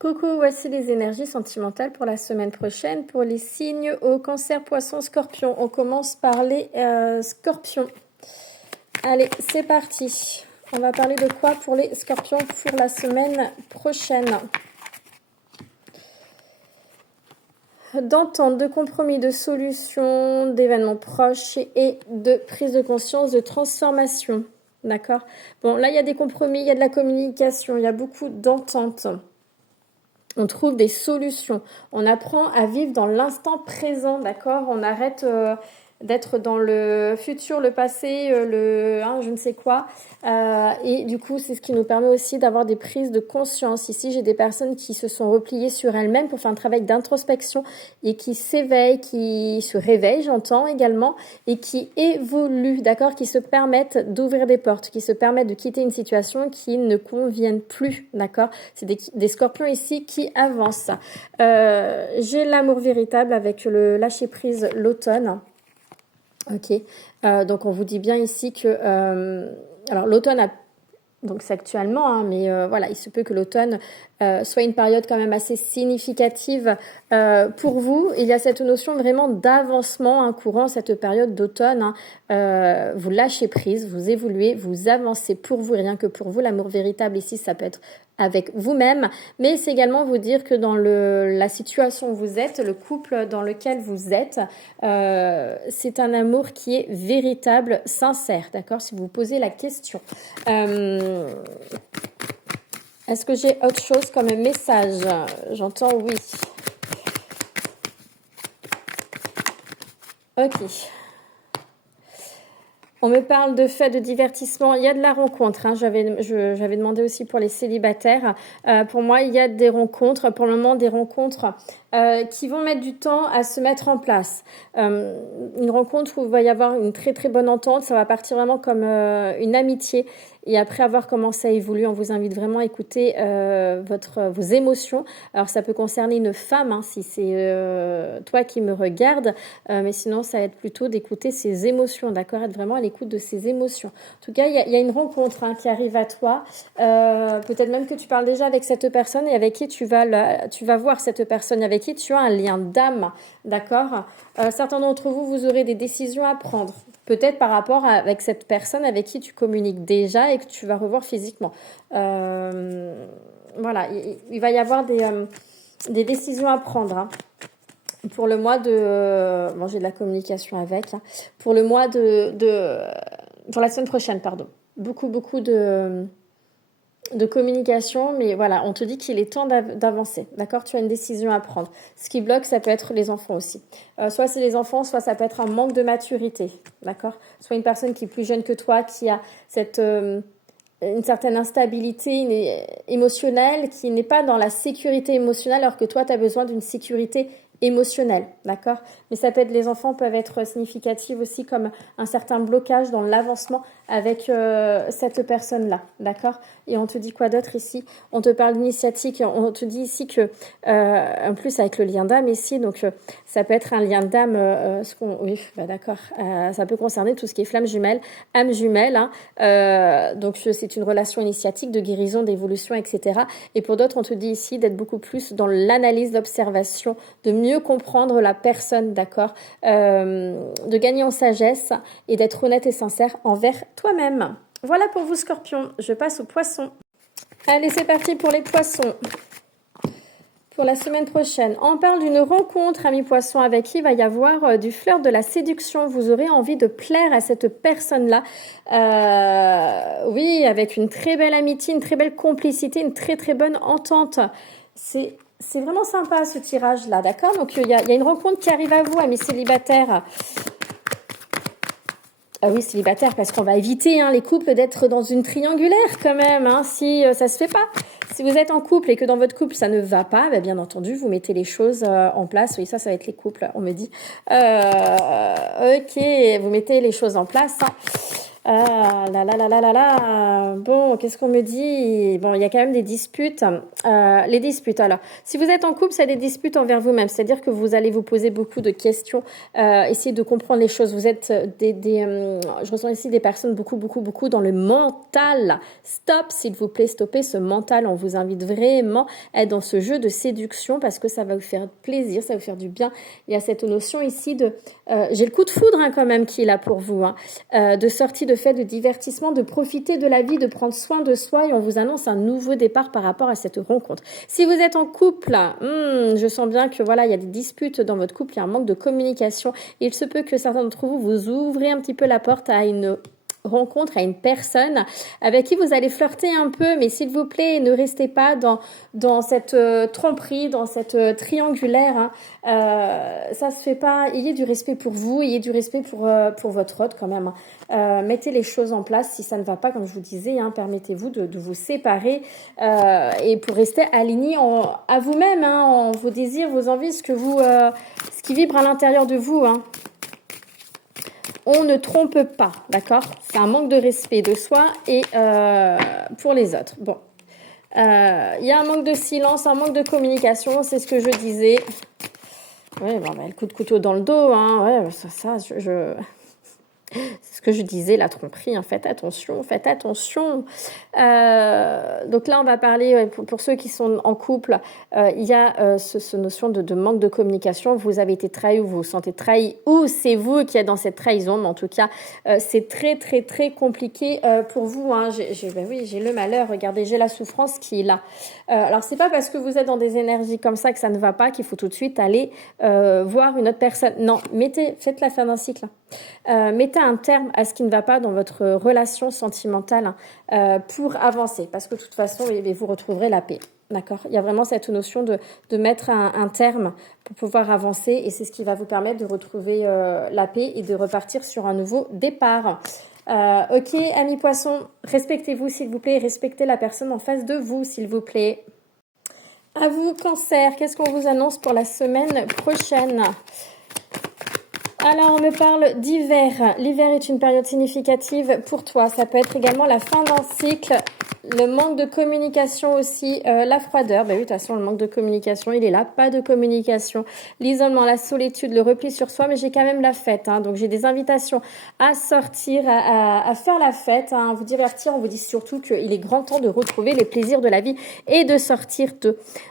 Coucou, voici les énergies sentimentales pour la semaine prochaine pour les signes au Cancer, Poisson, Scorpion. On commence par les Scorpions. Allez, c'est parti. On va parler de quoi pour les Scorpions pour la semaine prochaine? D'entente, de compromis, de solutions, d'événements proches et de prise de conscience, de transformation. D'accord? Bon, là, il y a des compromis, il y a de la communication, il y a beaucoup d'entente. On trouve des solutions. On apprend à vivre dans l'instant présent, d'accord? On arrête d'être dans le futur, le passé, je ne sais quoi. Et du coup, c'est ce qui nous permet aussi d'avoir des prises de conscience. Ici, j'ai des personnes qui se sont repliées sur elles-mêmes pour faire un travail d'introspection et qui s'éveillent, qui se réveillent, j'entends également, et qui évoluent, d'accord, qui se permettent d'ouvrir des portes, qui se permettent de quitter une situation qui ne convienne plus, d'accord. C'est des scorpions ici qui avancent. J'ai l'amour véritable avec le lâcher-prise, l'automne. Ok, donc on vous dit bien ici que alors l'automne a donc c'est actuellement, hein, mais voilà, il se peut que l'automne soit une période quand même assez significative pour vous. Il y a cette notion vraiment d'avancement courant cette période d'automne. Vous lâchez prise, vous évoluez, vous avancez pour vous, rien que pour vous. L'amour véritable ici, ça peut être avec vous-même, mais c'est également vous dire que dans la situation où vous êtes, le couple dans lequel vous êtes, c'est un amour qui est véritable, sincère, d'accord? Si vous vous posez la question. Est-ce que j'ai autre chose comme message? J'entends oui. Ok. On me parle de faits de divertissement. Il y a de la rencontre. J'avais demandé aussi pour les célibataires. Pour moi, il y a des rencontres. Pour le moment, des rencontres qui vont mettre du temps à se mettre en place. Une rencontre où il va y avoir une très très bonne entente. Ça va partir vraiment comme une amitié. Et après avoir comment ça évolue, on vous invite vraiment à écouter vos émotions. Alors, ça peut concerner une femme, si c'est toi qui me regardes. Mais sinon, ça va être plutôt d'écouter ses émotions, d'accord? Être vraiment à l'écoute de ses émotions. En tout cas, il y a une rencontre qui arrive à toi. Peut-être même que tu parles déjà avec cette personne et avec qui tu vas voir cette personne, avec qui tu as un lien d'âme, d'accord? Certains d'entre vous, vous aurez des décisions à prendre. Peut-être par rapport avec cette personne avec qui tu communiques déjà et que tu vas revoir physiquement. Voilà, il va y avoir des décisions à prendre. Pour le mois de... Bon, j'ai de la communication avec. Pour le mois pour la semaine prochaine, pardon. Beaucoup de communication, mais voilà, on te dit qu'il est temps d'avancer, d'accord? Tu as une décision à prendre. Ce qui bloque, ça peut être les enfants aussi. Soit c'est les enfants, soit ça peut être un manque de maturité, d'accord? Soit une personne qui est plus jeune que toi, qui a une certaine instabilité émotionnelle, qui n'est pas dans la sécurité émotionnelle, alors que toi, tu as besoin d'une sécurité émotionnelle, d'accord? Mais ça peut être, les enfants peuvent être significatifs aussi comme un certain blocage dans l'avancement avec cette personne-là, d'accord? Et on te dit quoi d'autre ici? On te parle d'initiatique, on te dit ici que, en plus avec le lien d'âme ici, donc ça peut être un lien d'âme, oui, d'accord, ça peut concerner tout ce qui est flamme jumelle, âme jumelle, donc c'est une relation initiatique de guérison, d'évolution, etc. Et pour d'autres, on te dit ici d'être beaucoup plus dans l'analyse, l'observation, de mieux comprendre la personne, d'accord, de gagner en sagesse et d'être honnête et sincère envers toi-même. Voilà pour vous, Scorpions. Je passe aux Poissons. Allez, c'est parti pour les Poissons. Pour la semaine prochaine, on parle d'une rencontre, amis Poissons, avec qui il va y avoir du flirt, de la séduction. Vous aurez envie de plaire à cette personne-là. Oui, avec une très belle amitié, une très belle complicité, une très très bonne entente. C'est vraiment sympa ce tirage-là, d'accord? Donc il y a une rencontre qui arrive à vous, amis célibataires. Ah oui, célibataire, parce qu'on va éviter les couples d'être dans une triangulaire quand même, si ça se fait pas. Si vous êtes en couple et que dans votre couple ça ne va pas, bien entendu, vous mettez les choses en place. Oui, ça va être les couples, on me dit. Ok, vous mettez les choses en place. Là. Bon, qu'est-ce qu'on me dit? Bon, il y a quand même des disputes. Les disputes, alors. Si vous êtes en couple, c'est des disputes envers vous-même. C'est-à-dire que vous allez vous poser beaucoup de questions, essayer de comprendre les choses. Vous êtes je ressens ici des personnes beaucoup dans le mental. Stop, s'il vous plaît, stoppez ce mental. On vous invite vraiment à être dans ce jeu de séduction parce que ça va vous faire plaisir, ça va vous faire du bien. Il y a cette notion ici de... j'ai le coup de foudre quand même qui est là pour vous. De sortie de fait de divertissement, de profiter de la vie, de prendre soin de soi et on vous annonce un nouveau départ par rapport à cette rencontre. Si vous êtes en couple, je sens bien que voilà, il y a des disputes dans votre couple, il y a un manque de communication. Il se peut que certains d'entre vous vous ouvrez un petit peu la porte à une rencontre, à une personne avec qui vous allez flirter un peu, mais s'il vous plaît, ne restez pas dans cette tromperie, dans cette triangulaire. Ça se fait pas. Ayez du respect pour vous, ayez du respect pour votre autre quand même. Mettez les choses en place. Si ça ne va pas, comme je vous disais, permettez-vous de vous séparer et pour rester aligné à vous-même, en vos désirs, vos envies, ce qui vibre à l'intérieur de vous. On ne trompe pas, d'accord? C'est un manque de respect de soi et pour les autres. Bon, il y a un manque de silence, un manque de communication, c'est ce que je disais. Ouais, le coup de couteau dans le dos, ouais, c'est ce que je disais, la tromperie, faites attention. Donc là, on va parler, pour ceux qui sont en couple, il y a ce notion de manque de communication. Vous avez été trahi ou vous vous sentez trahi ou c'est vous qui êtes dans cette trahison. Mais en tout cas, c'est très compliqué pour vous. J'ai le malheur, regardez, j'ai la souffrance qui est là. Alors, c'est pas parce que vous êtes dans des énergies comme ça que ça ne va pas qu'il faut tout de suite aller voir une autre personne. Non, faites la fin d'un cycle. Mettez un terme à ce qui ne va pas dans votre relation sentimentale pour avancer, parce que de toute façon, vous retrouverez la paix. D'accord? Il y a vraiment cette notion de mettre un terme pour pouvoir avancer et c'est ce qui va vous permettre de retrouver la paix et de repartir sur un nouveau départ. Ok, amis poissons, respectez-vous s'il vous plaît, respectez la personne en face de vous s'il vous plaît. À vous, Cancer, qu'est-ce qu'on vous annonce pour la semaine prochaine ? Alors, on me parle d'hiver. L'hiver est une période significative pour toi. Ça peut être également la fin d'un cycle, le manque de communication aussi, la froideur. Oui, de toute façon, le manque de communication, il est là. Pas de communication. L'isolement, la solitude, le repli sur soi. Mais j'ai quand même la fête. Donc, j'ai des invitations à sortir, à faire la fête, à vous divertir. On vous dit surtout qu'il est grand temps de retrouver les plaisirs de la vie et de sortir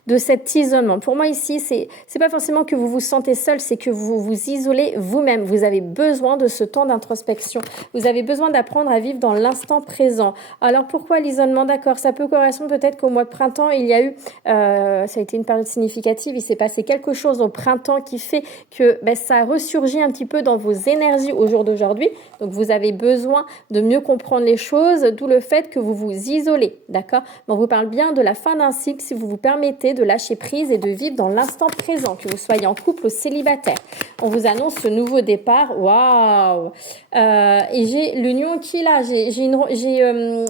de cet isolement. Pour moi, ici, c'est pas forcément que vous vous sentez seul, c'est que vous vous isolez vous-même. Vous avez besoin de ce temps d'introspection. Vous avez besoin d'apprendre à vivre dans l'instant présent. Alors, pourquoi l'isolement? D'accord, ça peut correspondre peut-être qu'au mois de printemps, il y a eu, ça a été une période significative, il s'est passé quelque chose au printemps qui fait que ça a ressurgi un petit peu dans vos énergies au jour d'aujourd'hui. Donc, vous avez besoin de mieux comprendre les choses, d'où le fait que vous vous isolez, d'accord? Mais on vous parle bien de la fin d'un cycle si vous vous permettez de lâcher prise et de vivre dans l'instant présent, que vous soyez en couple ou célibataire. On vous annonce ce nouveau départ. Waouh! Et j'ai l'union qui est là. J'ai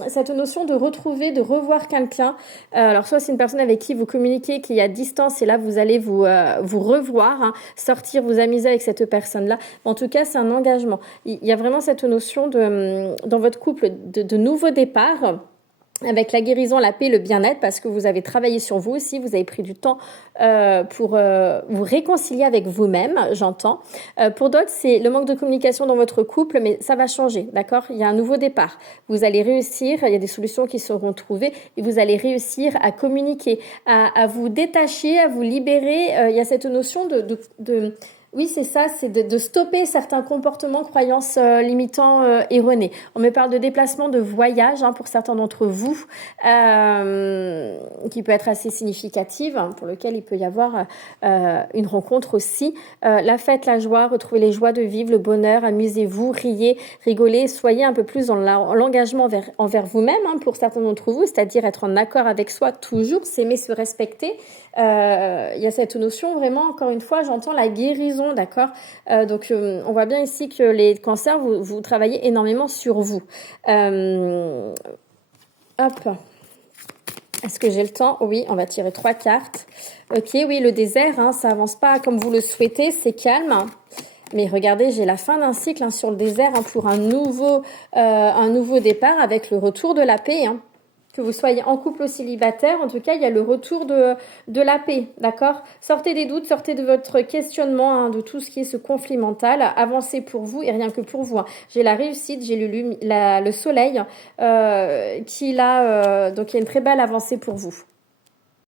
cette notion de retrouver, de revoir quelqu'un. Alors, soit c'est une personne avec qui vous communiquez, qui est à distance, et là, vous allez vous revoir, sortir, vous amuser avec cette personne-là. En tout cas, c'est un engagement. Il y a vraiment cette notion dans votre couple de nouveau départ, avec la guérison, la paix, le bien-être, parce que vous avez travaillé sur vous aussi, vous avez pris du temps pour vous réconcilier avec vous-même, j'entends. Pour d'autres, c'est le manque de communication dans votre couple, mais ça va changer, d'accord? Il y a un nouveau départ. Vous allez réussir, il y a des solutions qui seront trouvées, et vous allez réussir à communiquer, à vous détacher, à vous libérer. Il y a cette notion oui, c'est ça, c'est de stopper certains comportements, croyances limitants erronés. On me parle de déplacement, de voyage pour certains d'entre vous, qui peut être assez significative, pour lequel il peut y avoir une rencontre aussi. La fête, la joie, retrouvez les joies de vivre, le bonheur, amusez-vous, riez, rigolez, soyez un peu plus dans l'engagement envers vous-même, pour certains d'entre vous, c'est-à-dire être en accord avec soi toujours, s'aimer, se respecter. Il y a cette notion vraiment, encore une fois, j'entends la guérison, d'accord? Donc, on voit bien ici que les cancers, vous travaillez énormément sur vous. Hop. Est-ce que j'ai le temps? Oui, on va tirer 3 cartes. Ok, oui, le désert, ça avance pas comme vous le souhaitez, c'est calme. Mais regardez, j'ai la fin d'un cycle hein, sur le désert hein, pour un nouveau départ avec le retour de la paix. Hein. Que vous soyez en couple ou célibataire, en tout cas, il y a le retour de la paix, d'accord? Sortez des doutes, sortez de votre questionnement, hein, de tout ce qui est ce conflit mental, avancez pour vous et rien que pour vous. Hein. J'ai la réussite, j'ai le soleil, donc il y a une très belle avancée pour vous.